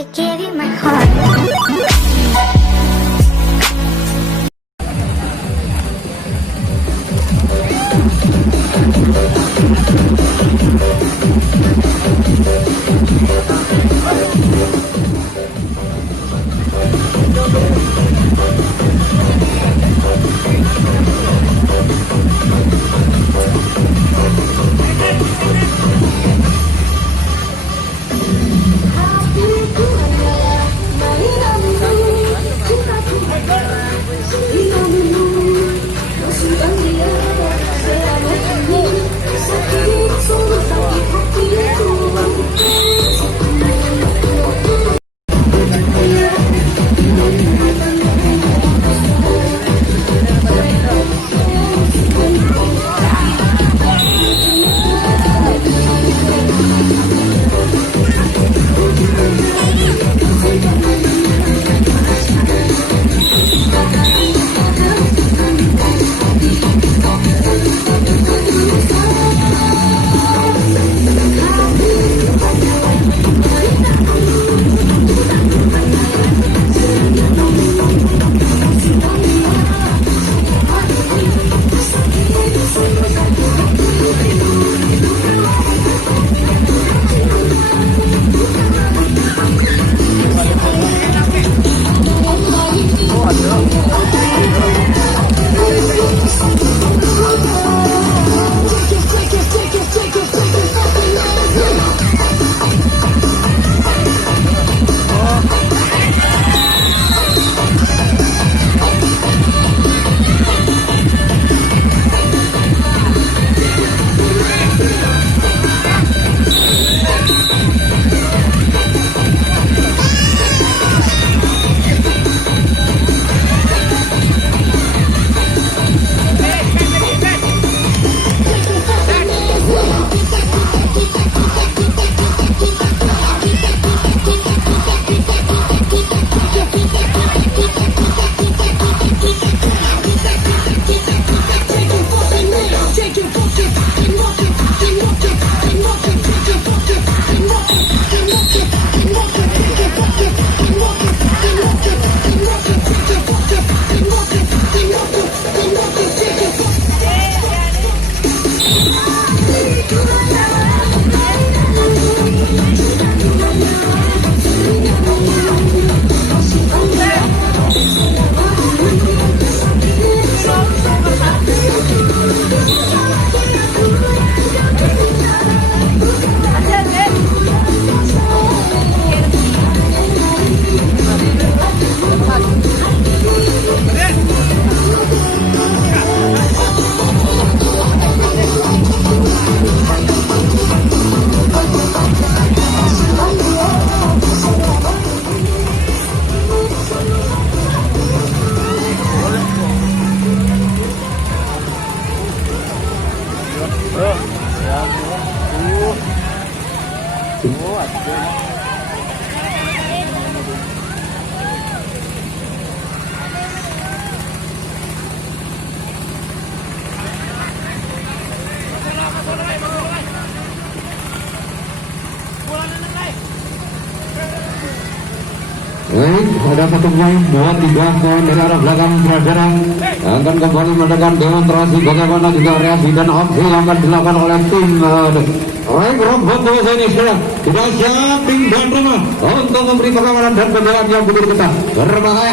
I gave you my heart. Baik, ada satu poin 2-3 poin dari arah belakang Bragarang akan kembali mendekat demonstrasi bagaimana juga reaksi dan aksi yang akan dilakukan oleh tim Baik, Rombongan Dewasa ini sudah siap tim dan rumah untuk memberi pengamanan dan pembelaan yang begitu ketat berbagai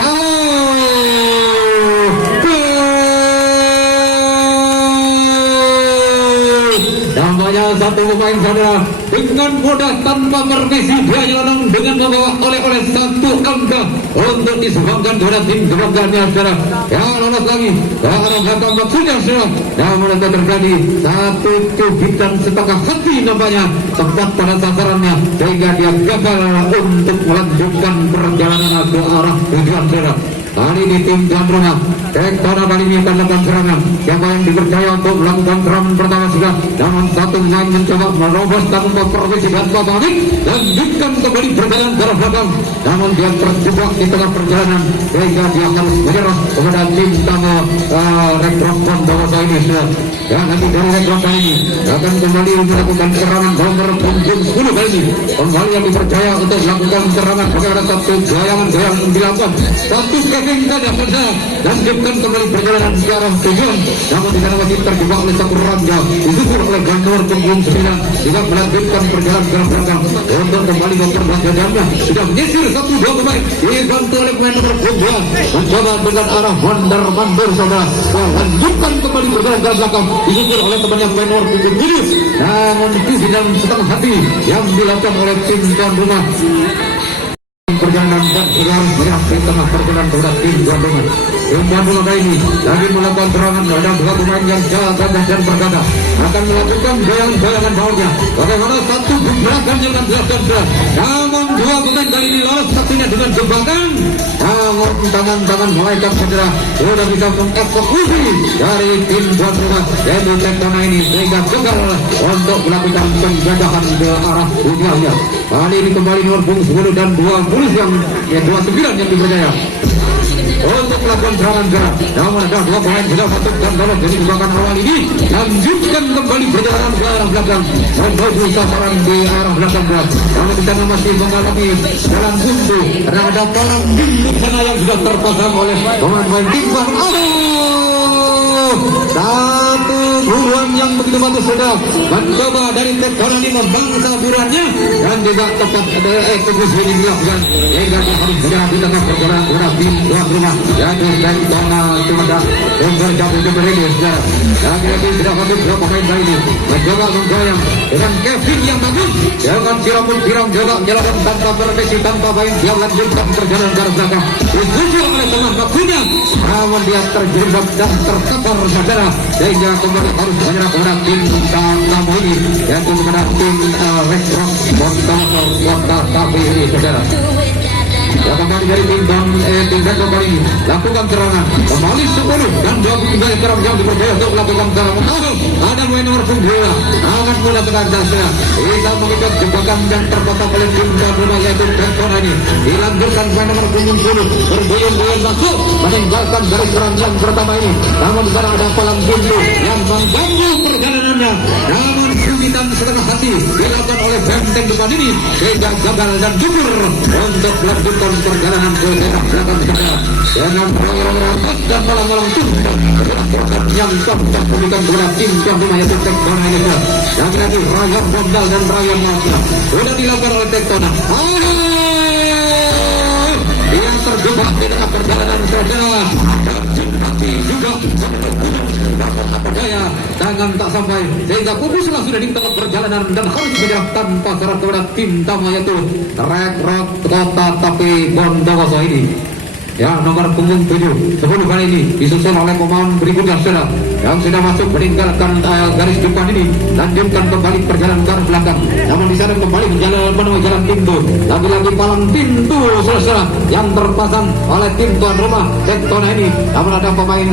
Nampaknya satu pemain saudara dengan mudah tanpa merevisi dia nyelonong dengan membawa oleh satu angka untuk disumbangkan kepada tim kebanggaannya saudara. Yang lolos lagi ke arah belakang maksudnya saudara. Namun itu terjadi satu cubitan setengah hati nampaknya tepat pada sasarannya sehingga dia gagal untuk melanjutkan perjalanan ke arah tujuan saudara. Kali ini tim tuan rumah Tektona kali ini akan melakukan serangan. Siapa yang dipercaya untuk melakukan serangan pertama sudah. Namun satu pemain mencoba merobos tanpa profesi dan balik. Lanjutkan kembali perjalanan ke arah belakang. Namun dia terjebak di tengah perjalanan sehingga dia harus menyerah kepada tim tamu Rekrok Bondowoso ini sudah. Dan nanti dari Rekrok kali ini akan kembali melakukan serangan nomor punggung 10 kali ini. Kembali yang dipercaya untuk melakukan serangan bagaimana satu goyangan dilakukan. Satu keving saja saja. Lanjutkan kembali perjalanan ke arah tujuan. Namun di sana masih terjebak oleh satu ranja. Disusul oleh nomor punggung 9. Juga melanjutkan perjalanan ke arah belakang untuk kembali memperbuat jadamnya. Sudah menyisir 1-2 pemain. Dibantu oleh pemain nomor punggung 2. Mencoba dengan arah Wonder Mandur saudara. Lanjutkan kembali perjalanan ke arah belakang. Disusul oleh temannya pemain nomor punggung 7. Namun itu dalam setengah hati yang dilakukan oleh tim tuan rumah. Perjalanan dan bergerak di tengah perjalanan berat tim tuan rumah. Tim tuan rumah kali ini lagi melakukan serangan. Ada dua pemain yang jaga dan bergada akan melakukan goyang-goyangan bawahnya. Bagaimana satu gerakan yang dilakukan berat. Namun dua pemain kali ini lolos satunya dengan jebakan. Namun tangan-tangan malaikat saudara sudah bisa mengeksekusi dari tim tuan rumah yaitu Tektona ini sehingga gagal untuk melakukan penjajahan ke arah ujungnya. Kali ini kembali nomor punggung 10 dan 20 yang 29 yang dipercaya untuk melakukan serangan. Namun ada dua pemain sudah masuk dan lolos dari jebakan awal ini. Lanjutkan kembali perjalanan ke arah belakang menuju sasaran di arah belakang. Namun di sana masih mengalami jalan buntu karena ada palang dinding sana yang sudah terpasang oleh pemain tim tuan. Satu buruan yang begitu bagus sudah mencoba dari Tektona ini membangsa buruannya dan juga tepat eksekusi ini dilakukan sehingga dia harus berjalan di tengah perjalanan sudah tim tuan rumah yaitu Tektona Sumedang yang berjauh di Mereka sudah. Lagi-lagi sudah masuk dua pemain kali ini mencoba menggoyang dengan Kevin yang bagus dengan siram juga menjalankan tanpa bermesi tanpa baik. Dia lanjutkan perjalanan ke belakang disusul oleh teman bakunya. Namun dia terjerembab dan terkapar saudara sehingga kembali harus menyerah kepada tim tamu ini yaitu kepada tim Rekrok Bondowoso Kota Tapi ini saudara. Ya kembali dari tim Rekrok kali ini lakukan serangan kembali 10 dan 23 sekarang yang dipercaya untuk melakukan serangan. Ada pemain nomor punggung sangat mudah sekali saudara. Bisa mengikat jebakan dan terpotong oleh tim tuan rumah yaitu Tektona ini. Dilanjutkan pemain nomor punggung 10 bergoyang-goyang masuk meninggalkan garis serang yang pertama ini. Namun sekarang ada palang pintu yang mengganggu perjalanannya. Namun kesulitan setengah hati dilakukan oleh benteng depan ini sehingga gagal dan gugur untuk melanjutkan perjalanan ke tengah belakang saudara. Dengan rapat dan malang-malang tuntas yang tampak memberikan kepada tim tuan rumah yaitu Tektona ini. Lagi-lagi rayap modal dan rayap mafia sudah dilakukan oleh Tektona. Dia terjebak di tengah perjalanan saudara. Terjebak juga daya tangan tak sampai sehingga pupuslah sudah di tengah perjalanan dan harus menyerah tanpa syarat kepada tim tamu yaitu Rekrok Kota Tapi Bondowoso ini. Ya nomor punggung 7 10 kali ini disusul oleh pemain berikutnya saudara yang sudah masuk meninggalkan garis depan ini. Lanjutkan kembali perjalanan ke arah belakang. Namun di sana kembali menuju jalan pintu. Lagi-lagi palang pintu saudara yang terpasang oleh tim tuan rumah Tektona ini. Namun ada pemain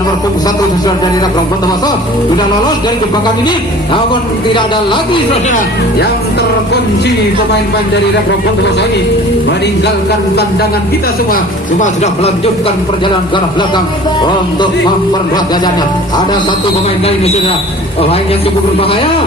nomor punggung 1 sesuai dari Rekrok Bondowoso sudah lolos dari jebakan ini. Namun tidak ada lagi saudara yang terkunci pemain-pemain dari Rekrok Bondowoso ini meninggalkan tandangan kita semua sudah melanjutkan perjalanan ke arah belakang untuk memperkuat gajahnya. Ada satu pemain kali ini saudara pemain yang cukup berbahaya.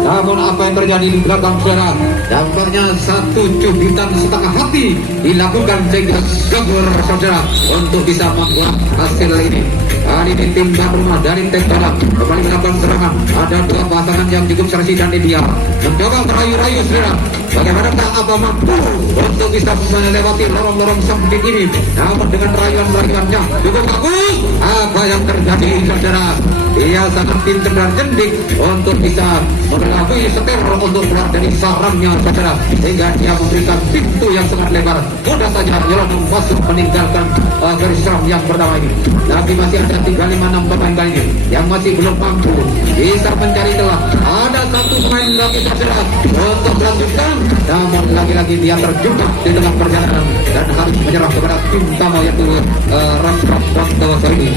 Namun apa yang terjadi di belakang saudara dampaknya satu cubitan setengah hati dilakukan sehingga gagal saudara untuk bisa membuat hasil ini. Kali ini tim tuan rumah dari Tektona kembali melakukan serangan. Ada dua pasangan yang cukup serasi dan ideal mencoba merayu-rayu saudara. Bagaimanakah apa mampu untuk bisa melewati lorong-lorong sempit ini. Namun dengan rayuan-rayuannya cukup bagus. Apa yang terjadi saudara? Dia sangat pintar dan cerdik untuk bisa melalui setir untuk keluar dari sarangnya saudara sehingga dia memberikan pintu yang sangat lebar. Mudah saja nyelonong masuk meninggalkan garis serang yang pertama ini. Tapi masih ada 3-5-6 pemain kali ini yang masih belum mampu bisa mencari celah. Ada satu pemain lagi saudara untuk melanjutkan namun lagi-lagi dia terjebak di tengah perjalanan dan harus menyerah kepada tim utama yaitu Rastro Bondowoso ini.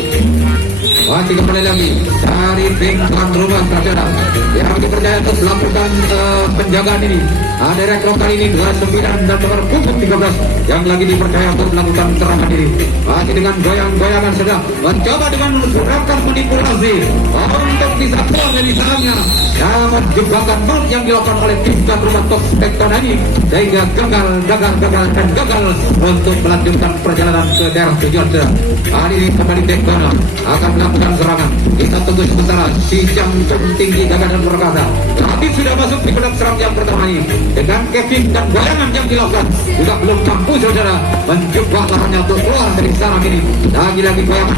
Masih kembali lagi dari tim tuan rumah Prajana yang dipercaya untuk melakukan penjagaan ini. Ada rekor kali ini 29 dan nomor punggung 13 yang lagi dipercaya untuk melakukan serangan ini. Masih dengan goyang-goyangan sedang mencoba dengan menggunakan manipulasi untuk bisa keluar dari serangnya. Namun jebakan maut yang dilakukan oleh tim tuan rumah Top Tektona ini sehingga gagal untuk melanjutkan perjalanan ke daerah tujuan. Kali ini kembali Tektona akan melakukan serangan. Kita tunggu sementara si jantung tinggi gagah dan perkasa. Tapi sudah masuk di kotak serang yang pertama ini dengan Kevin dan goyangan yang dilakukan juga belum mampu saudara menjebak lawannya untuk keluar dari sarang ini. Lagi-lagi goyangan.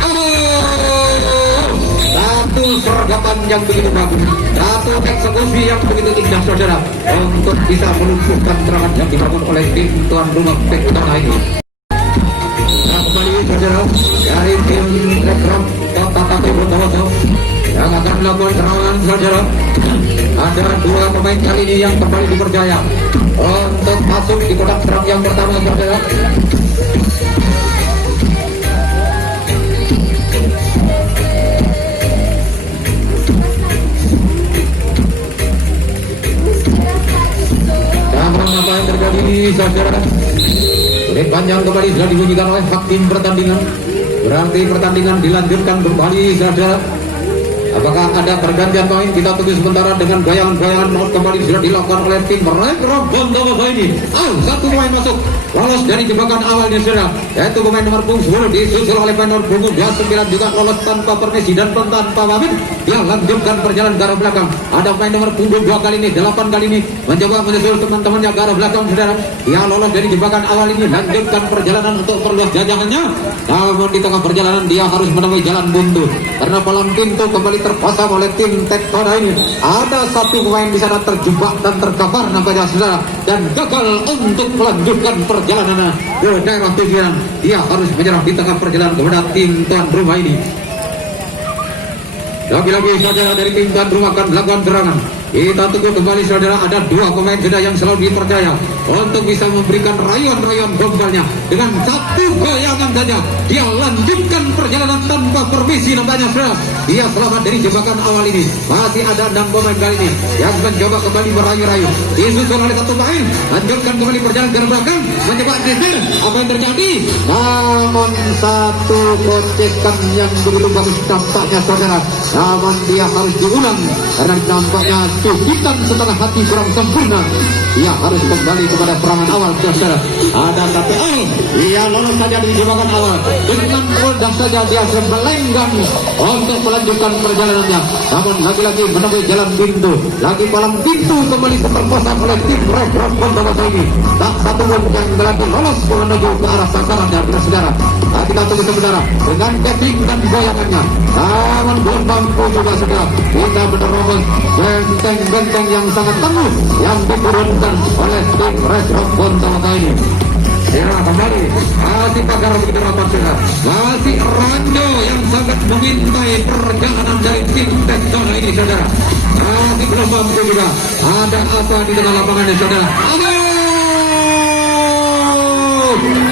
Satu sergapan yang begitu bagus, satu eksekusi yang begitu indah saudara untuk bisa melumpuhkan serangan yang dibangun oleh tim tuan rumah Tektona ini. Nah, kembali saudara dari tim Rekrom Kota Tape Bondowoso yang akan melakukan serangan saudara. Ada dua pemain kali ini yang kembali dipercaya untuk masuk di kotak serang yang pertama saudara. Apa yang terjadi ini saudara? Menit panjang kembali sudah dibunyikan oleh hakim pertandingan. Berarti pertandingan dilanjutkan kembali saudara. Apakah ada pergantian poin? Kita tunggu sementara dengan goyangan-goyangan maut kembali sudah dilakukan oleh tim Rastro Bondowoso ini. Satu pemain masuk lolos dari jebakan awalnya saudara, yaitu pemain nomor punggung 10 disusul oleh pemain nomor punggung 29 juga lolos tanpa permisi dan tanpa pamit. Dia lanjutkan perjalanan ke arah belakang. Ada pemain nomor punggung 2 kali ini, 8 kali ini mencoba menyusul teman-temannya ke arah belakang saudara. Dia lolos dari jebakan awal ini, lanjutkan perjalanan untuk perluas jajangannya. Namun di tengah perjalanan dia harus menemui jalan buntu karena palang pintu kembali terpasang oleh tim Tektona ini. Ada satu pemain di sana terjebak dan terkapar nampaknya saudara dan gagal untuk melanjutkan perjalanan ke daerah tujuan. Dia harus menyerah di tengah perjalanan kepada tim tuan rumah ini. Lagi-lagi saudara dari tim tuan rumah akan melakukan serangan. Kita tunggu kembali saudara, ada dua pemain saudara yang selalu dipercaya untuk bisa memberikan rayuan-rayuan gombalnya. Dengan satu goyangan saja dia lanjutkan perjalanan tanpa permisi nampaknya saudara. Dia selamat dari jebakan awal ini. Masih ada 6 pemain kali ini yang mencoba kembali merayu-rayu. Disusul oleh satu pemain, lanjutkan kembali perjalanan ke belakang, mencoba geser. Apa yang terjadi? Namun satu gocekan yang begitu bagus tampaknya saudara. Namun dia harus diulang karena tampaknya hitam setengah hati kurang sempurna. Dia harus kembali kepada serangan awal saudara. Ada tapi dia lolos saja dari jebakan awal. Dengan mudah saja dia melenggang untuk melanjutkan perjalanannya. Namun lagi-lagi menemui jalan pintu. Lagi palang pintu kembali terpasang oleh tim Rastro Bondowoso ini. Tak satu pun yang lagi lolos menuju ke arah sasarannya saudara. Kita tunggu sebentar dengan Kevin dan goyangannya. Namun belum mampu juga saudara. Kita menerobos benteng yang sangat tangguh yang diturunkan oleh tim Rastro Bondowoso ini. Ya kembali masih pagar begitu rapat saudara. Masih Ranjo yang sangat mengintai perjalanan dari tim Tektona ini saudara. Masih belum mampu juga. Ada apa di tengah lapangannya saudara?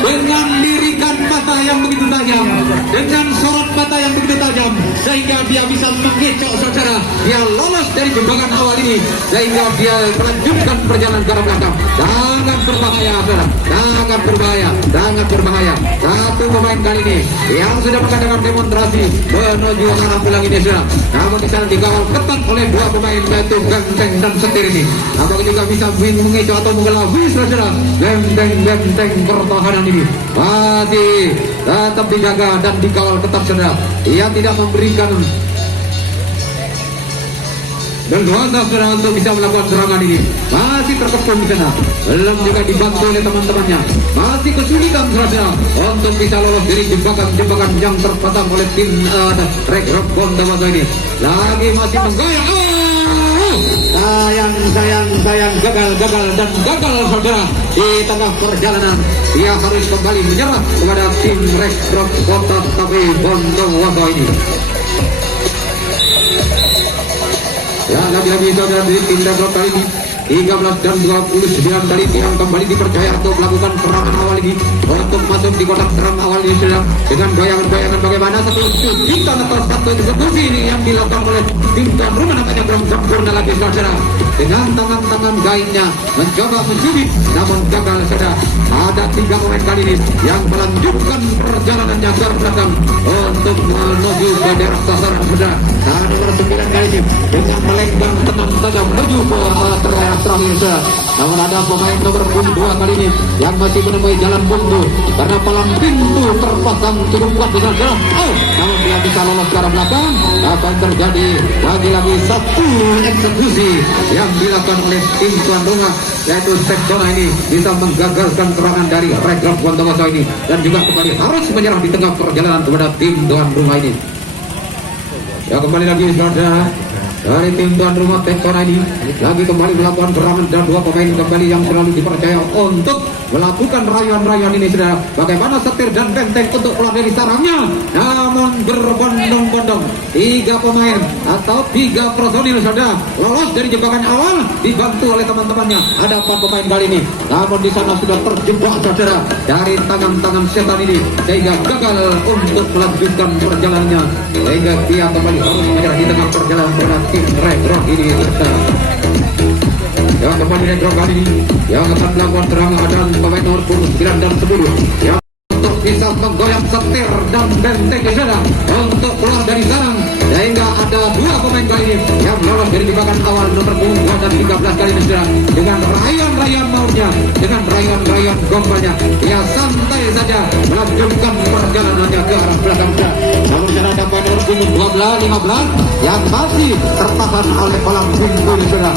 Dengan lirikan mata yang begitu tajam, dengan sorot mata yang begitu tajam, sehingga dia bisa mengecoh saudara. Dia lolos dari jebakan awal ini, sehingga dia melanjutkan perjalanan ke arah belakang. Sangat berbahaya saudara, sangat berbahaya. Satu pemain kali ini yang sudah mengadakan demonstrasi menuju arah pulang ini saudara. Namun di sana dikawal ketat oleh dua pemain yaitu Genteng dan Setir ini. Apakah juga bisa mengecoh atau mengelabui saudara? Genteng pertahanan ini masih tetap dijaga dan dikawal ketat saudara. Ia tidak memberikan dan luasa saudara untuk bisa melakukan serangan ini. Masih terkepung di sana, belum juga dibantu oleh teman-temannya. Masih kesulitan saudara untuk bisa lolos dari jebakan-jebakan yang terpasang oleh tim Rastro Bondowoso ini. Lagi masih menggoyang. Sayang gagal saudara. Di tengah perjalanan dia harus kembali menyerah kepada tim Rastro Kota Tape Bondowoso ini. Ya lagi-lagi saudara dari tim Rastro kali ini 13 dan 29 kali ini yang kembali dipercaya untuk melakukan serangan awal ini untuk masuk di kotak serang awal ini sudah dengan goyangan-goyangan bagaimana satu kita atas satu eksekusi ini yang dilakukan oleh tim tuan rumah nampaknya belum sempurna lagi saudara dengan tangan-tangan gainnya mencoba mencubit namun gagal saudara. Ada 3 pemain kali ini yang melanjutkan perjalanannya ke belakang untuk menuju ke daerah sasaran saudara. Nah, nomor 9 kali ini dengan melenggang tenang saja menuju ke daerah terakhir saudara. Namun ada pemain nomor 2 kali ini yang masih menemui jalan buntu karena palang pintu terpasang cukup kuat dengan jalan. Namun dia bisa lolos ke arah belakang. Apa yang terjadi? Lagi-lagi satu eksekusi yang dilakukan oleh tim tuan rumah yaitu Seksona ini bisa menggagalkan serangan dari Regraf Bondowoso ini dan juga kembali harus menyerah di tengah perjalanan kepada tim tuan rumah ini. Ya kembali lagi saudara dari tim tuan rumah Seksona ini lagi kembali melakukan serangan dan 2 pemain kembali yang selalu dipercaya untuk melakukan rayuan-rayuan ini saudara. Bagaimana setir dan benteng untuk keluar dari sarangnya namun berbondong-bondong 3 pemain atau 3 personil saudara lolos dari jebakan awal dibantu oleh teman-temannya. Ada 4 pemain kali ini namun di sana sudah terjebak saudara dari tangan-tangan setan ini sehingga gagal untuk melanjutkan perjalanannya sehingga dia kembali harus menyerah di tengah perjalanan pada tim Regraf ini saudara. Yang kembali Regraf kali ini yang akan melakukan serangan adalah pemain nomor 9 dan 10 yang untuk bisa menggoyang setir dan benteng saudara untuk keluar dari sarang sehingga ada 2 pemain kali ini yang lolos dari jebakan awal nomor 2 dan 13 kali ini saudara dengan rayuan-rayuan maunya dengan rayuan-rayuan gombalnya dia santai saja melanjutkan perjalanannya ke arah belakang saudara. Namun saudara ada pemain nomor 12, 15 yang masih tertahan oleh palang pintu saudara.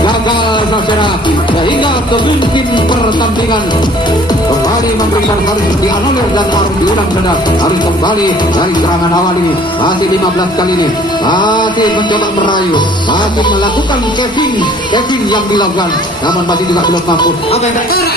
Gagal saudara sehingga pemimpin pertandingan kembali memberikan harus dianulir dan harus diulang saudara. Harus kembali dari serangan awal ini masih 15 kali ini masih mencoba merayu masih melakukan Kevin yang dilakukan namun masih juga belum mampu. Apa yang terjadi?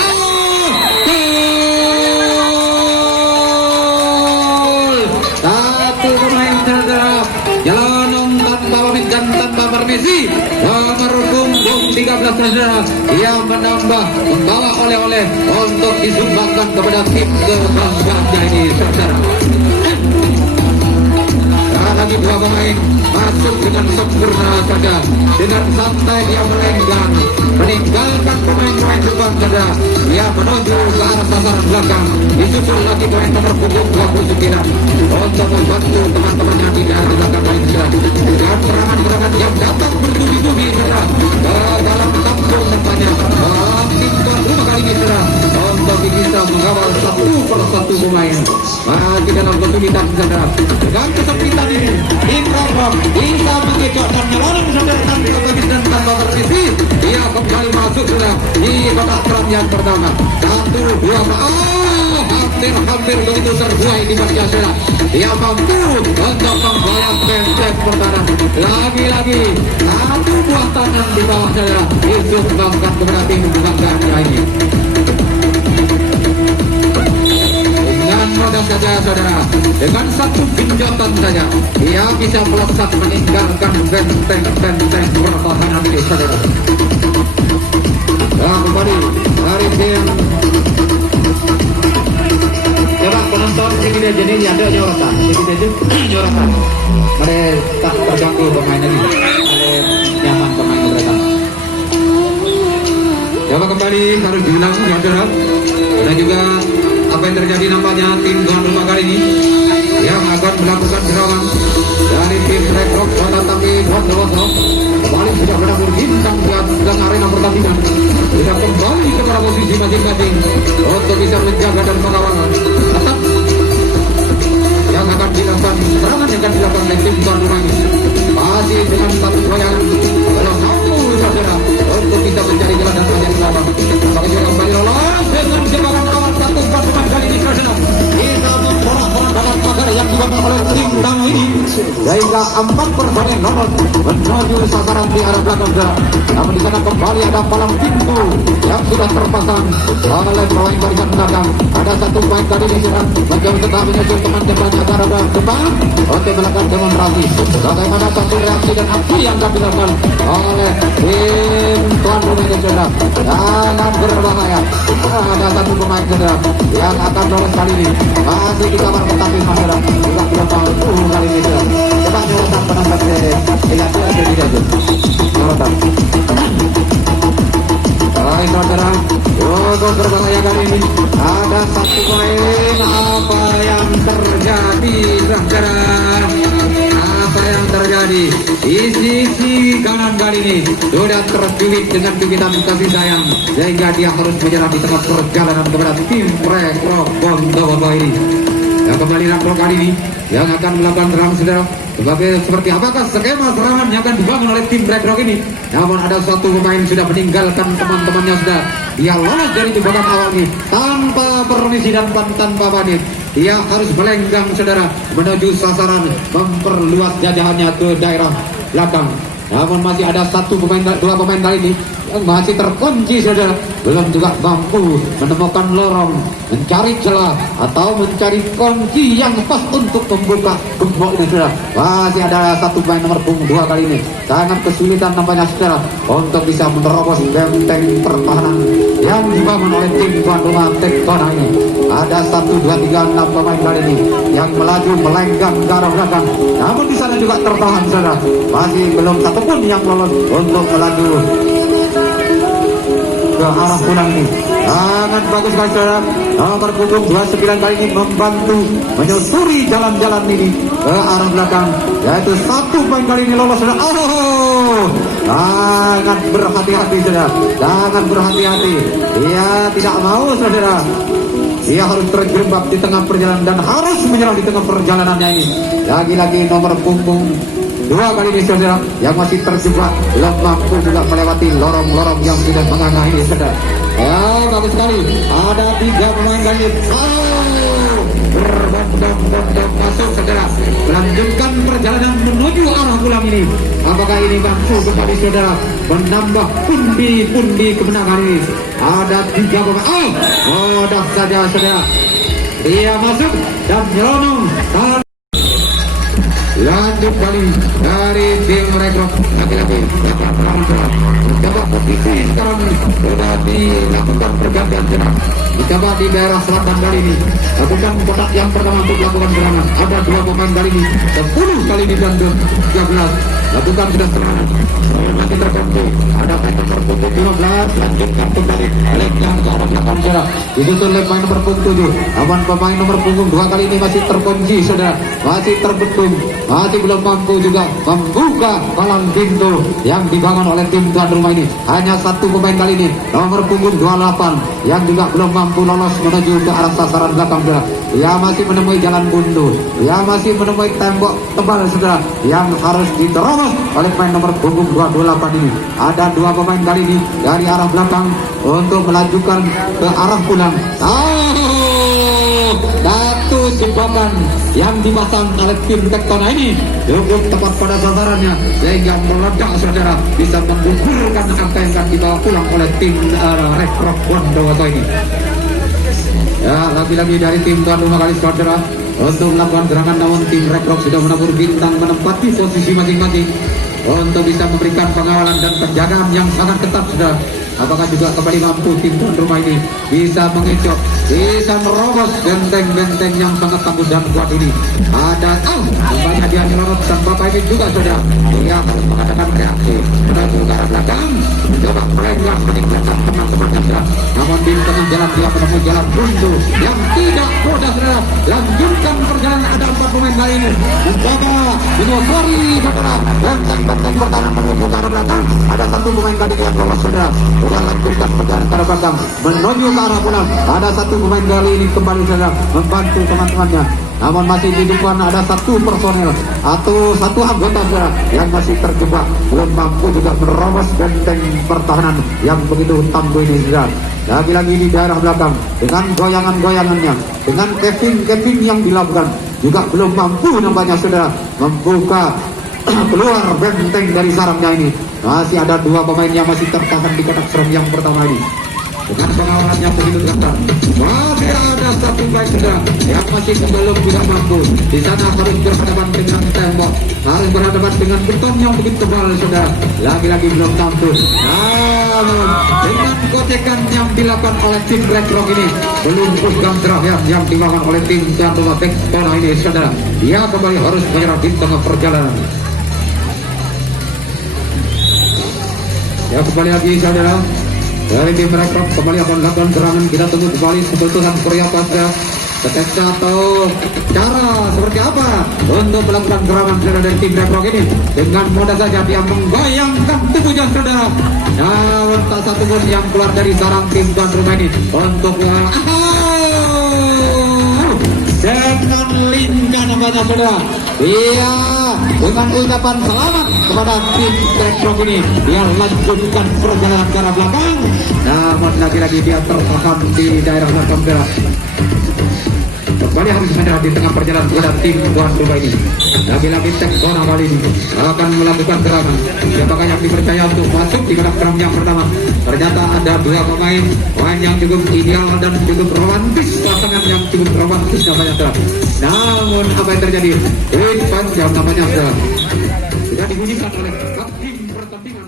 Satu pemain saudara jalan tanpa pamit dan tanpa permisi nomor punggung 13 saudara yang membawa oleh-oleh untuk disumbangkan kepada tim kebanggaannya ini saudara. Lagi 2 pemain masuk dengan sempurna saja dengan santai dia melenggang meninggalkan pemain-pemain depan saja dia menuju ke arah sasaran belakang disusul lagi pemain nomor punggung 29 untuk membantu teman-temannya di daerah belakang lain saja dengan serangan-serangan yang datang bertubi-tubi saja dalam kampung nampaknya tim tuan rumah kali ini saja untuk bisa mengawal satu persatu pemain masih dalam kesulitan saja dengan kesempitan ini tim Regraf bisa mengejar dan melarang saudara tanpa bagi dan tanpa berisi dia kembali masuk sudah di kotak serang yang pertama 1, 2 hampir begitu terbuai di bagian saudara dia mampu untuk membayar benteng pertahanan lagi-lagi 1 buah tangan di bawah saudara disumbangkan kepada tim kebanggaannya ini. Mudah saja saudara dengan 1 genjotan saja dia bisa melesat meninggalkan benteng pertahanan ini saudara. Kembali dari tim coba penonton ini jadi ada nyorotan nyorotan ada tak terganggu pemainnya gitu ada nyaman pemain mereka. Coba kembali harus diulang saudara dan juga apa yang terjadi nampaknya tim tuan rumah kali ini yang akan melakukan serangan dari tim Regraf tapi Bondowoso kembali sudah berada bintang di atas arena pertandingan sudah kembali kepada posisi masing-masing untuk bisa menjaga dan mengawal tetap yang akan dilakukan serangan yang akan dilakukan oleh tim tuan rumah ini masih dengan 1 goyangan dalam 1 saudara untuk bisa mencari jalan dan mencari selamat maka juga kembali lolos dengan jebakan awal 1 pasukan kali ini saudara kita memporak-porak dalam pagar yang dibangun oleh tim tamu ini sehingga 4 personil lolos menuju sasaran di arah belakang saudara. Namun di sana kembali ada palang pintu yang sudah terpasang oleh pemain barisan belakang. Ada satu pemain tadi di sana menjauh tetap menyusul teman-temannya ke arah depan untuk melakukan demonstrasi. Bagaimana satu reaksi dan aksi yang dilakukan oleh tim tuan rumah ini saudara. Sangat berbahaya. Ada satu pemain saudara yang akan lolos kali ini. Masih di kamar tetapi saudara tidak mampu kali ini saudara. Coba nyorotan penonton tidak ada tidak ada nyorotan. Baik saudara, cukup berbahaya kali ini. Ada satu poin. Apa yang terjadi saudara? Apa yang terjadi di sisi kanan kali ini sudah tercuit dengan cuitan kasih sayang sehingga dia harus menyerah di tengah perjalanan kepada tim Rekrok Bondowoso ini. Yang kembali Rekrok kali ini yang akan melakukan serangan saudara. Seperti apakah skema serangan yang akan dibangun oleh tim Rekrok ini? Namun ada satu pemain sudah meninggalkan teman-temannya sudah. Dia lolos dari jebakan awal ini tanpa permisi dan tanpa pamit. Dia harus melenggang saudara menuju sasaran, memperluas jajahannya ke daerah belakang. Namun masih ada dua pemain kali ini yang masih terkunci saudara, belum juga mampu menemukan lorong, mencari celah atau mencari kunci yang pas untuk membuka gembok ini saudara. Masih ada satu pemain nomor punggung 2 kali ini sangat kesulitan nampaknya saudara untuk bisa menerobos benteng pertahanan yang dibangun oleh tim tuan rumah Tektono ini. Ada 1, 2, 3, 6 pemain kali ini yang melaju melenggang ke arah belakang. Namun di sana juga tertahan saudara. Masih belum satupun yang lolos untuk melaju ke arah pulang ini. Sangat bagus sekali saudara. Nomor punggung 29 kali ini membantu menyusuri jalan-jalan ini ke arah belakang. Yaitu satu pemain kali ini lolos saudara. Sangat berhati-hati saudara. Sangat berhati-hati. Dia tidak mau saudara. Dia harus terjebak di tengah perjalanan dan harus menyerah di tengah perjalanannya ini. Lagi-lagi nomor punggung 2 kali ini saudara yang masih terjebak, belum mampu juga melewati lorong-lorong yang sudah menganga ini saudara. Bagus sekali. Ada 3 pemain kali ini. Berbondong-bondong masuk saudara, melanjutkan perjalanan menuju arah pulang ini. Apakah ini mampu kembali saudara menambah pundi-pundi kemenangan ini? Ada 3 pemain. Mudah saja saudara. Dia masuk dan nyelonong. Lanjut kali dari tim Rekrok lagi-lagi mencoba posisi sekarang sudah dilakukan pergantian serangan. Dicoba di daerah selatan kali ini lakukan kotak yang pertama untuk lakukan serangan. Ada 2 pemain kali ini 10 kali ini dan 13 lakukan sudah serangan. Masih terkunci. Ada pemain nomor punggung 15 lanjutkan kembali lenggang ke arah belakang saudara. Disusul oleh pemain nomor punggung 7. Namun pemain nomor punggung 2 kali ini masih terkunci saudara, masih terbetung, masih belum mampu juga membuka palang pintu yang dibangun oleh tim tuan rumah ini. Hanya 1 pemain kali ini nomor punggung 28 yang juga belum mampu lolos menuju ke arah sasaran belakang saudara. Dia masih menemui jalan buntu, dia masih menemui tembok tebal saudara yang harus diterobos oleh pemain nomor punggung 28 ini. Ada 2 pemain kali ini dari arah belakang untuk melanjutkan ke arah pulang. Satu jebakan yang dipasang oleh tim Tektono ini cukup tepat pada sasarannya sehingga meledak saudara, bisa menggugurkan angka yang akan dibawa pulang oleh tim Rekrok Bondowoso ini. Ya, lagi-lagi dari tim tuan rumah kali saudara untuk melakukan serangan, namun tim Rekrok sudah menabur bintang menempati posisi masing-masing untuk bisa memberikan pengawalan dan penjagaan yang sangat ketat saudara. Apakah juga kembali mampu tim tuan rumah ini bisa mengecok, bisa merobos benteng-benteng yang sangat tangguh dan kuat ini. Ada nampaknya dia nyelonot dan bapak ini juga saudara. Dia harus mengadakan reaksi menuju ke arah belakang, mencoba melenggang meninggalkan teman-temannya saudara. Namun di tengah jalan dia menemui jalan buntu yang tidak mudah saudara. Lanjutkan perjalanan, ada 4 pemain kali ini mencoba menyusuri saudara benteng-benteng pertahanan menuju ke arah belakang. Ada 1 pemain kali yang lolos saudara. Sudah lanjutkan perjalanan ke arah belakang menuju ke arah pulang. Ada 1 pemain kali ini kembali saudara membantu teman-temannya. Namun masih di depan ada 1 personel atau 1 anggota saudara yang masih terjebak, belum mampu juga menerobos benteng pertahanan yang begitu tangguh ini saudara. Lagi-lagi di daerah belakang dengan goyangan-goyangannya, dengan keping-keping yang dilakukan juga belum mampu nampaknya saudara membuka keluar benteng dari sarangnya ini. Masih ada dua pemain yang masih tertahan di kotak serang yang pertama ini. Dengan pengawalan yang begitu ketat, masih ada satu baik saudara yang masih belum juga mampu. Di sana harus berhadapan dengan tembok, harus berhadapan dengan beton yang begitu tebal saudara. Lagi-lagi belum mampu. Namun dengan gocekan yang dilakukan oleh tim Black Rock ini, belum pegang terakhir yang dilakukan oleh tim tuan rumah Backpona ini saudara. Dia kembali harus menyerah di tengah perjalanan. Ya kembali lagi saudara. Dari tim Black Rock kembali akan melakukan serangan. Kita tunggu kembali keputusan Korea pada teteknya atau cara seperti apa untuk melakukan serangan saudara dari tim Black Rock ini. Dengan mudah saja dia menggoyangkan tubuhnya saudara. Namun tak satu pun yang keluar dari sarang tim tuan rumah ini untuk dengan lincah namanya saudara. Iya, dengan ucapan selamat kepada tim Black Rock ini, dia lanjutkan perjalanan ke arah belakang. Namun lagi-lagi dia tertahan di daerah belakang saudara. Kembali harus ada di tengah perjalanan kepada tim tuan rumah ini. Lagi-lagi Backpona kali ini akan melakukan serangan. Siapakah yang dipercaya untuk masuk di kotak serang yang pertama? Ternyata ada dua pemain yang cukup ideal dan cukup romantis, pasangan yang cukup romantis namanya saudara. Namun apa yang terjadi? Panjang namanya saudara. Sudah dibunyikan oleh tim pertandingan.